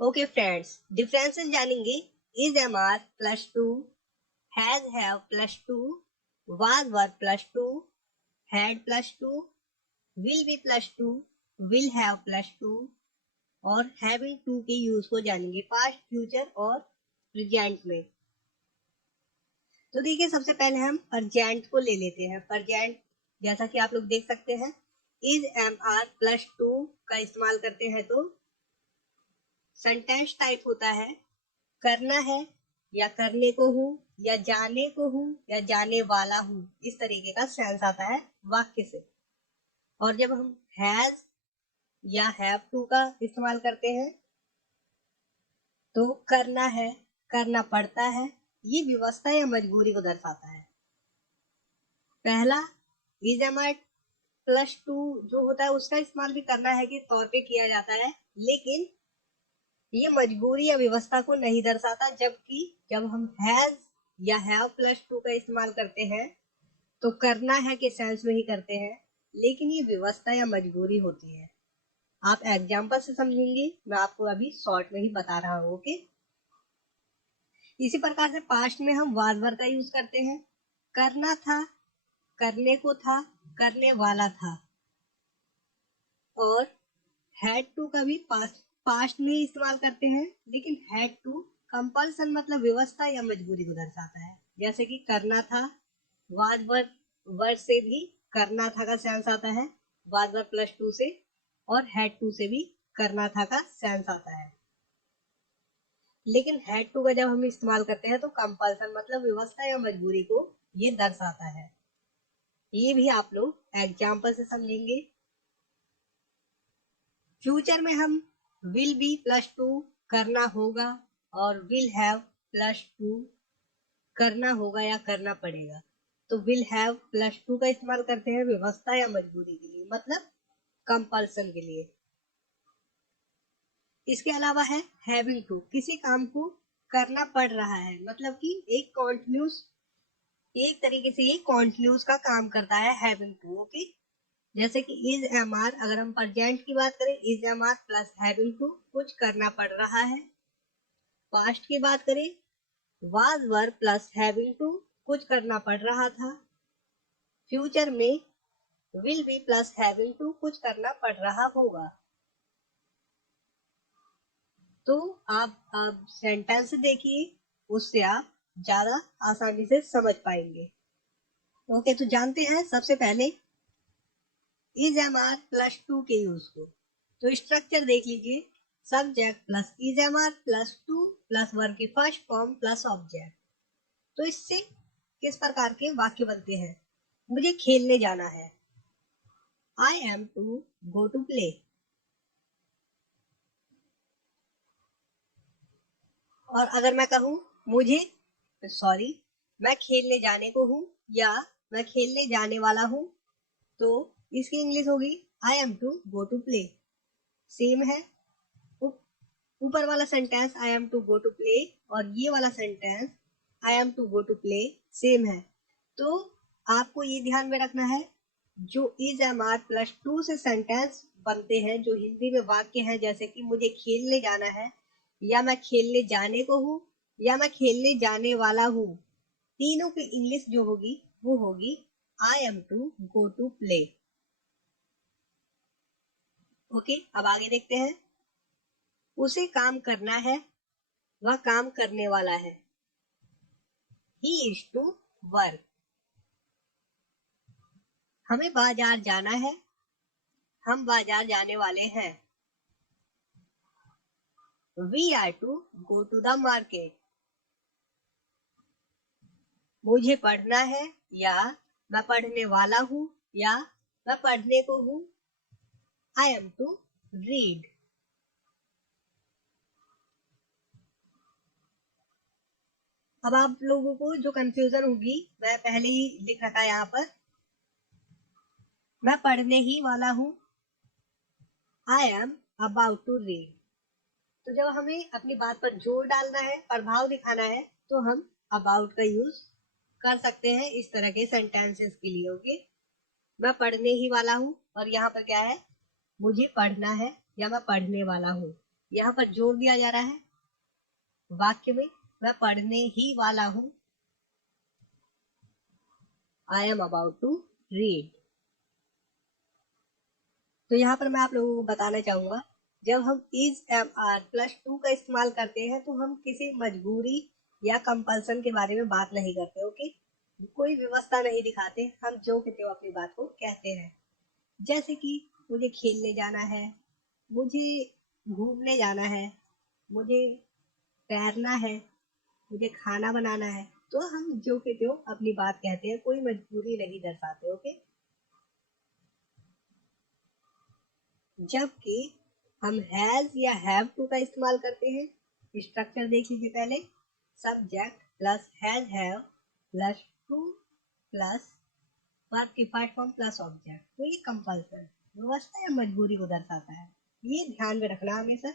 Okay friends, differences जानेंगे। Is am are +2, has have +2, was were +2, had +2, will be +2, will have +2 और having to के use को जानेंगे past, future और present में। तो देखिए, सबसे पहले हम प्रेजेंट को ले लेते हैं। प्रेजेंट जैसा कि आप लोग देख सकते हैं, इज एम आर +2 का इस्तेमाल करते हैं तो सेंटेंस टाइप होता है करना है या करने को हूँ या जाने को हूँ या जाने वाला हूँ, इस तरीके का सेंस आता है वाक्य से। और जब हम हैज या हैव टू का इस्तेमाल करते हैं तो करना है, करना पड़ता है, ये व्यवस्था या मजबूरी को दर्शाता है। पहला इज एम आर +2 जो होता है उसका इस्तेमाल भी करना है के तौर पे किया जाता है, लेकिन ये मजबूरी या व्यवस्था को नहीं दर्शाता। जबकि जब हम हैज या हैव +2 का इस्तेमाल करते हैं तो करना है के सेंस में ही करते हैं, लेकिन ये व्यवस्था या मजबूरी होती है। आप एग्जाम्पल से समझेंगे, मैं आपको अभी शॉर्ट में ही बता रहा हूँ। ओके, इसी प्रकार से पास्ट में हम वाज वर का यूज करते हैं। करना था, करने को था, करने वाला था। और हैड टू का भी पास्ट में इस्तेमाल करते हैं, लेकिन हैड टू कंपल्सन मतलब व्यवस्था या मजबूरी को दर्शाता है। जैसे कि करना था, वाज वर से भी करना था का सेंस आता है, वाज वर +2 से, और हैड टू से भी करना था का सेंस आता है। लेकिन हैड टू का जब हम इस्तेमाल करते हैं तो कंपल्सन मतलब व्यवस्था या मजबूरी को ये दर्शाता है। ये भी आप लोग एग्जाम्पल से समझेंगे। फ्यूचर में हम विल बी +2 करना होगा और विल हैव +2 करना होगा या करना पड़ेगा। तो विल हैव +2 का इस्तेमाल करते हैं व्यवस्था या मजबूरी के लिए, मतलब कंपल्सन के लिए। इसके अलावा है हैविंग टू, किसी काम को करना पड़ रहा है, मतलब कि एक कॉन्टिन्यूस, एक तरीके से ये कॉन्टिन्यूस का काम करता है हैविंग टू। ओके, जैसे कि इज एम आर, अगर हम प्रेजेंट की बात करें, is am are plus having to, कुछ करना पड़ रहा है। पास्ट की बात करें, was were plus having to, कुछ करना पड़ रहा था। फ्यूचर में will be plus having to, कुछ करना पड़ रहा होगा। तो आप सेंटेंस देखिए, उससे आप ज्यादा आसानी से समझ पाएंगे। ओके, तो जानते हैं सबसे पहले इज एम आर +2 के यूज को। तो स्ट्रक्चर देख लीजिए, subject plus is am are +2 plus verb की फर्स्ट फॉर्म प्लस ऑब्जेक्ट। तो इससे किस प्रकार के वाक्य बनते हैं? मुझे खेलने जाना है, I am to go to play. और अगर मैं कहूँ मैं खेलने जाने को हूँ या मैं खेलने जाने वाला हूँ, तो इसकी इंग्लिश होगी I am to go to play. Same है, ऊपर वाला sentence I am to go to play और ये वाला sentence I am to go to play same है। तो आपको ये ध्यान में रखना है, जो इज एम आर +2 से सेंटेंस बनते हैं, जो हिंदी में वाक्य है, जैसे कि मुझे खेलने जाना है या मैं खेलने जाने को हूँ या मैं खेलने जाने वाला हूँ, तीनों की इंग्लिश जो होगी वो होगी I am to go to play. Okay, अब आगे देखते हैं। उसे काम करना है, वह काम करने वाला है, ही इज टू वर्क। हमें बाजार जाना है, हम बाजार जाने वाले हैं, we are to go to the market. मुझे पढ़ना है या मैं पढ़ने वाला हूँ या मैं पढ़ने को हूँ, आई एम टू रीड। अब आप लोगों को जो कंफ्यूजन होगी, मैं पहले ही लिख रखा है यहाँ पर, मैं पढ़ने ही वाला हूँ, I am about to read. तो जब हमें अपनी बात पर जोर डालना है, प्रभाव दिखाना है, तो हम अबाउट का यूज कर सकते हैं इस तरह के सेंटेंसेस के लिए। ओके, मैं पढ़ने ही वाला हूँ और यहाँ पर क्या है, मुझे पढ़ना है या मैं पढ़ने वाला हूँ। यहाँ पर जोर दिया जा रहा है वाक्य में, मैं पढ़ने ही वाला हूं, I am about to read. तो यहाँ पर मैं आप लोगों को बताना चाहूंगा, जब हम is am are plus to का इस्तेमाल करते हैं तो हम किसी मजबूरी या कंपल्सन के बारे में बात नहीं करते। ओके, कोई व्यवस्था नहीं दिखाते, हम जो कहते हो अपनी बात को कहते हैं। जैसे कि मुझे खेलने जाना है, मुझे घूमने जाना है, मुझे तैरना है, मुझे खाना बनाना है, तो हम जो कहते हो अपनी बात कहते हैं, कोई मजबूरी नहीं दर्शाते। ओके, जबकि हम हैज या हैव टू का इस्तेमाल करते हैं। स्ट्रक्चर देख लीजिए पहले, subject plus has have plus to plus verb की फर्स्ट फॉर्म प्लस ऑब्जेक्ट, तो ये कंपल्सन, व्यवस्था या मजबूरी को दर्शाता है। ये ध्यान में रखना हमेशा।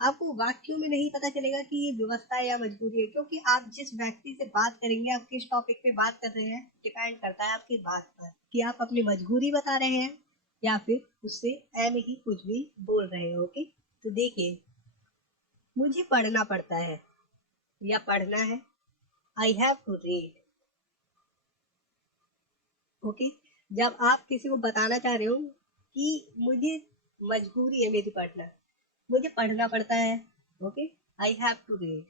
आपको वाक्यों में नहीं पता चलेगा कि ये व्यवस्था या मजबूरी है, क्योंकि आप जिस व्यक्ति से बात करेंगे, आप किस टॉपिक पे बात कर रहे हैं, डिपेंड करता है आपकी बात पर कि आप अपनी मजबूरी बता रहे हैं या फिर उससे ऐसे ही कुछ भी बोल रहे हो। ओके, तो देखिए, मुझे पढ़ना पड़ता है या पढ़ना है, I have to read. Okay, जब आप किसी को बताना चाह रहे हो कि मुझे मजबूरी है मेरी पढ़ना, मुझे पढ़ना पड़ता है, okay, I have to read.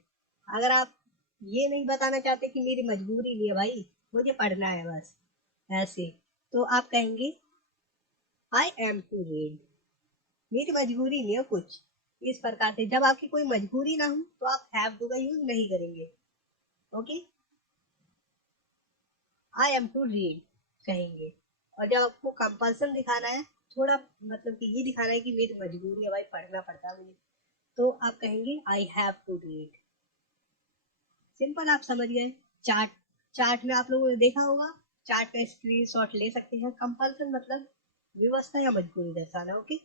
अगर आप ये नहीं बताना चाहते कि मेरी मजबूरी नहीं है भाई, मुझे पढ़ना है बस, ऐसे, तो आप कहेंगे आई एम टू रीड, मेरी मजबूरी नहीं है कुछ। इस प्रकार से जब आपकी कोई मजबूरी ना हो तो आप हैव टू का यूज नहीं करेंगे। Okay, I am to read कहेंगे। और जब आपको कंपल्सन दिखाना है, थोड़ा मतलब कि ये दिखाना है कि मेरी मजबूरी है भाई, पढ़ना पड़ता है मुझे, तो आप कहेंगे I have to read. Simple, आप समझ गए। चार्ट, चार्ट में आप लोगों ने देखा होगा, चार्ट का स्क्रीनशॉट ले सकते हैं। कंपल्सन मतलब व्यवस्था या मजबूरी दर्शाना। ओके,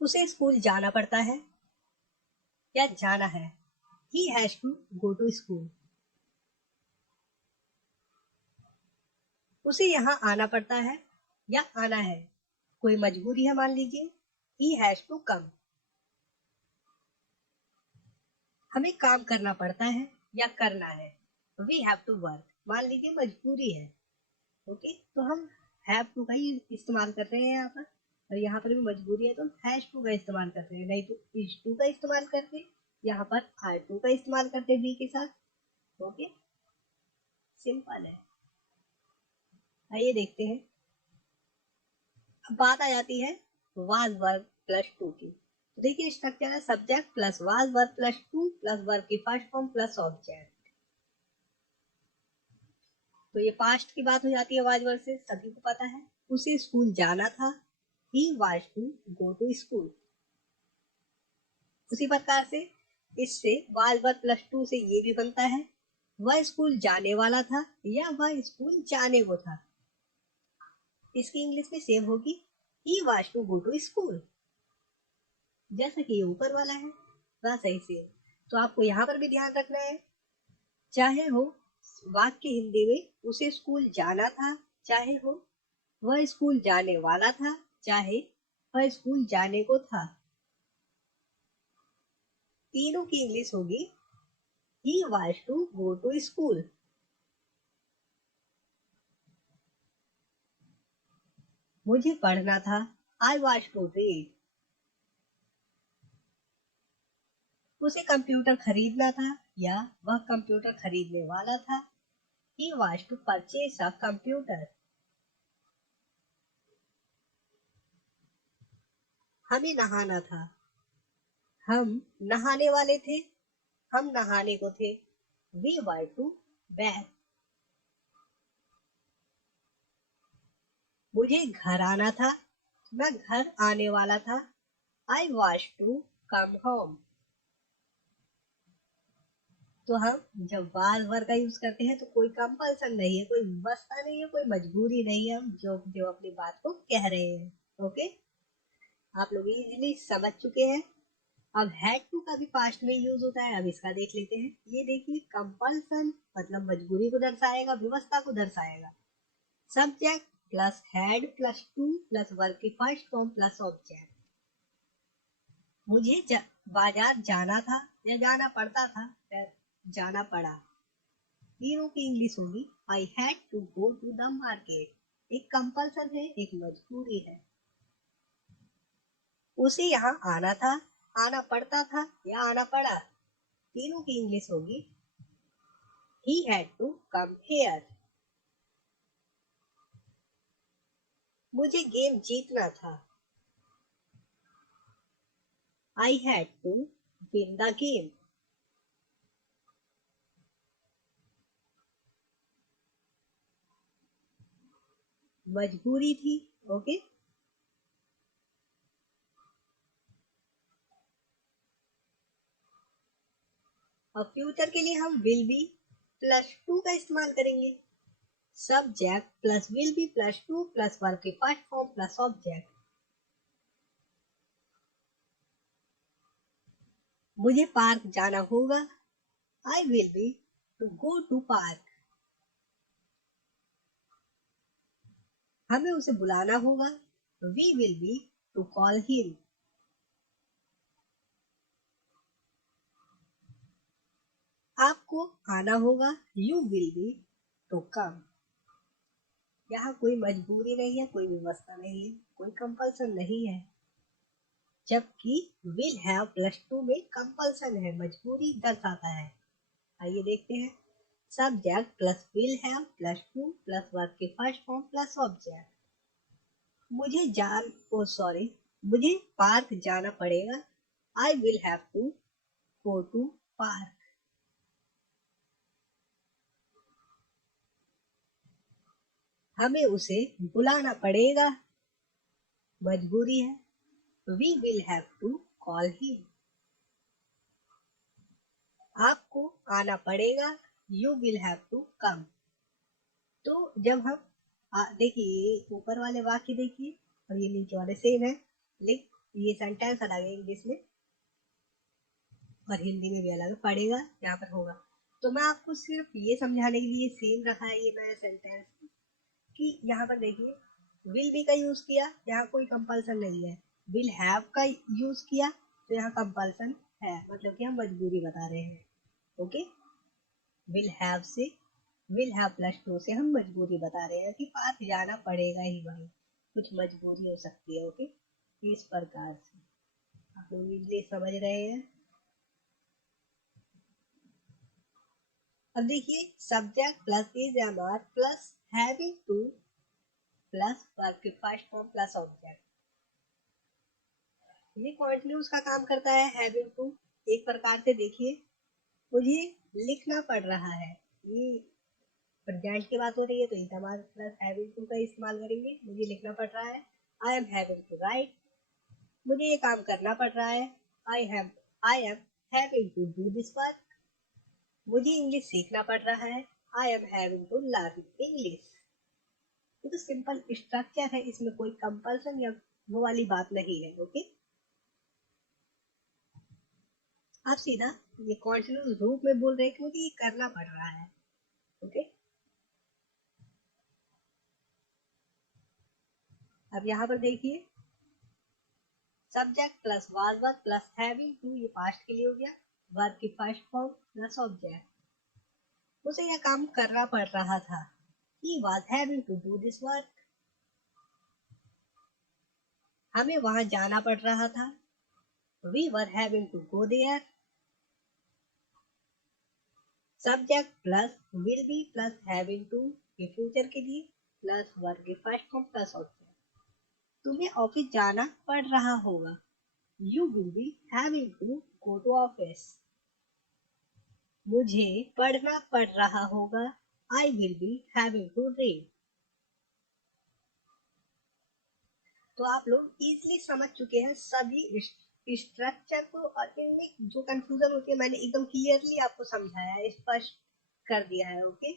उसे स्कूल जाना पड़ता है या जाना है, he has to go to school. उसे यहाँ आना पड़ता है या आना है, कोई मजबूरी है मान लीजिए, ही हैज टू कम। हमें काम करना पड़ता है या करना है, वी हैव टू वर्क, मान लीजिए मजबूरी है। ओके, तो हम हैव टू का ही इस्तेमाल कर रहे हैं यहाँ पर, और यहाँ पर भी मजबूरी है तो हैज टू का इस्तेमाल करते हैं, नहीं तो इज टू का इस्तेमाल करते, यहाँ पर आर टू का इस्तेमाल करते बी के साथ। ओके, सिंपल है। आइए देखते हैं, अब बात आ जाती है वाज वर्ब प्लस टू की। तो देखिए स्ट्रक्चर है subject plus was verb plus to plus verb की फर्स्ट फॉर्म प्लस ऑब्जेक्ट। तो ये पास्ट की बात हो जाती है वाज वर्ब से, सभी को पता है। उसे स्कूल जाना था, he was to go to school. उसी प्रकार से इससे वाज वर्ब प्लस टू से ये भी बनता है, वह स्कूल जाने वाला था या वह स्कूल जाने को था। इसकी इंग्लिश में सेम होगी, he was to go to school, जैसा कि ये ऊपर वाला है वैसा ही सेम। तो आपको यहाँ पर भी ध्यान रखना है, चाहे हो वाक्य हिंदी में उसे स्कूल जाना था, चाहे हो वह स्कूल जाने वाला था, चाहे वह स्कूल जाने को था, तीनों की इंग्लिश होगी he was to go to school। मुझे पढ़ना था, I was to read। उसे कंप्यूटर खरीदना था या वह कंप्यूटर खरीदने वाला था, he was to purchase a computer। हमें नहाना था, हम नहाने वाले थे, हम नहाने को थे, we were to bath। मुझे घर आना था, मैं घर आने वाला था, I was to come home। तो हम जब वाज वर्ब का यूज करते हैं तो कोई कंपल्सन नहीं है, कोई व्यवस्था नहीं है, कोई मजबूरी नहीं है, हम जो जो अपनी बात को कह रहे हैं। ओके, आप लोग इजीली समझ चुके हैं। अब हैड टू का भी पास्ट में यूज होता है, अब इसका देख लेते हैं। ये देखिए, कंपल्सन मतलब मजबूरी को दर्शाएगा, व्यवस्था को दर्शाएगा। Subject plus had plus to plus verb की फर्स्ट फॉर्म प्लस ऑब्जेक्ट। मुझे बाजार जाना था या जाना पड़ता था या जाना पड़ा। तीनों की इंग्लिश होगी I had to go to the market. एक कंपल्सन है, एक मजबूरी है। उसे यहाँ आना था, आना पड़ता था या आना पड़ा। तीनों की इंग्लिश होगी he had to come here। मुझे गेम जीतना था, I had to win the game। मजबूरी थी। ओके, अब फ्यूचर के लिए हम विल बी प्लस टू का इस्तेमाल करेंगे। Subject plus will be plus to plus verb के फर्स्ट फॉर्म प्लस ऑब्जेक्ट। मुझे पार्क जाना होगा, I will be to go to park. हमें उसे बुलाना होगा, we will be to call him. आपको आना होगा, you will be to come. यहाँ कोई मजबूरी नहीं है, कोई व्यवस्था नहीं है, कोई कंपल्सन नहीं है। जबकि विल हैव प्लस टू में कंपल्सन है, मजबूरी दर्शाता है। आइए देखते हैं। Subject plus will have plus to plus verb के फर्स्ट फॉर्म प्लस ऑब्जेक्ट। मुझे पार्क जाना पड़ेगा, I will have to go to park. हमें उसे बुलाना पड़ेगा, मजबूरी है, we will have to call him. आपको आना पड़ेगा, you will have to come. तो जब हम देखिए ऊपर वाले वाक्य देखिए और ये नीचे वाले सेम है, लेकिन ये सेंटेंस अलग है इंग्लिश में और हिंदी में भी अलग है। पड़ेगा यहाँ पर होगा। तो मैं आपको सिर्फ ये समझाने के लिए सेम रखा है ये मैंने सेंटेंस कि यहाँ पर देखिए विल बी का यूज किया, यहाँ कोई कंपल्सन नहीं है। विल हैव का यूज किया तो यहाँ कंपल्सन है, मतलब कि हम मजबूरी बता रहे हैं। Okay, will have plus to से हम मजबूरी बता रहे हैं कि पास जाना पड़ेगा ही, भाई कुछ मजबूरी हो सकती है। ओके, इस प्रकार से आप लोग इंग्लिश समझ रहे हैं। अब देखिए subject plus is am are plus having to plus verb के फर्स्ट फॉर्म प्लस ऑब्जेक्ट। ये कॉन्टिन्यूस का काम करता है हैविंग टू। एक प्रकार से देखिए मुझे लिखना पड़ रहा है, ये प्रेजेंट की बात हो रही है तो is am are plus having to का इस्तेमाल करेंगे। मुझे लिखना पड़ रहा है, I am having to write. मुझे ये काम करना पड़ रहा है, I am having to do this work. मुझे इंग्लिश सीखना पड़ रहा है, I am having to learn English. ये तो सिंपल स्ट्रक्चर है, इसमें कोई कंपल्सन या वो वाली बात नहीं है। ओके, आप सीधा ये कॉन्टिन्यूस रूप में बोल रहे हैं क्योंकि ये करना पड़ रहा है। ओके, अब यहाँ पर देखिए subject plus was verb plus having to, ये पास्ट के लिए हो गया। वर्ब की फर्स्ट फॉर्म प्लस ऑब्जेक्ट। उसे यह काम करना पड़ रहा था, he was having to do this work। हमें वहां जाना पड़ रहा था, we were having to go there। Subject plus will be plus having to, ये फ्यूचर के लिए प्लस वर्ब के फर्स्ट फॉर्म प्लस ऑब्जेक्ट। तुम्हें ऑफिस जाना पड़ रहा होगा, you will be having to go to office. मुझे पढ़ना पड़ रहा होगा, I will be having to read. तो आप लोग इजीली समझ चुके हैं सभी स्ट्रक्चर को, और इनमें जो कंफ्यूजन होती है मैंने एकदम क्लियरली आपको समझाया है, स्पष्ट कर दिया है। ओके।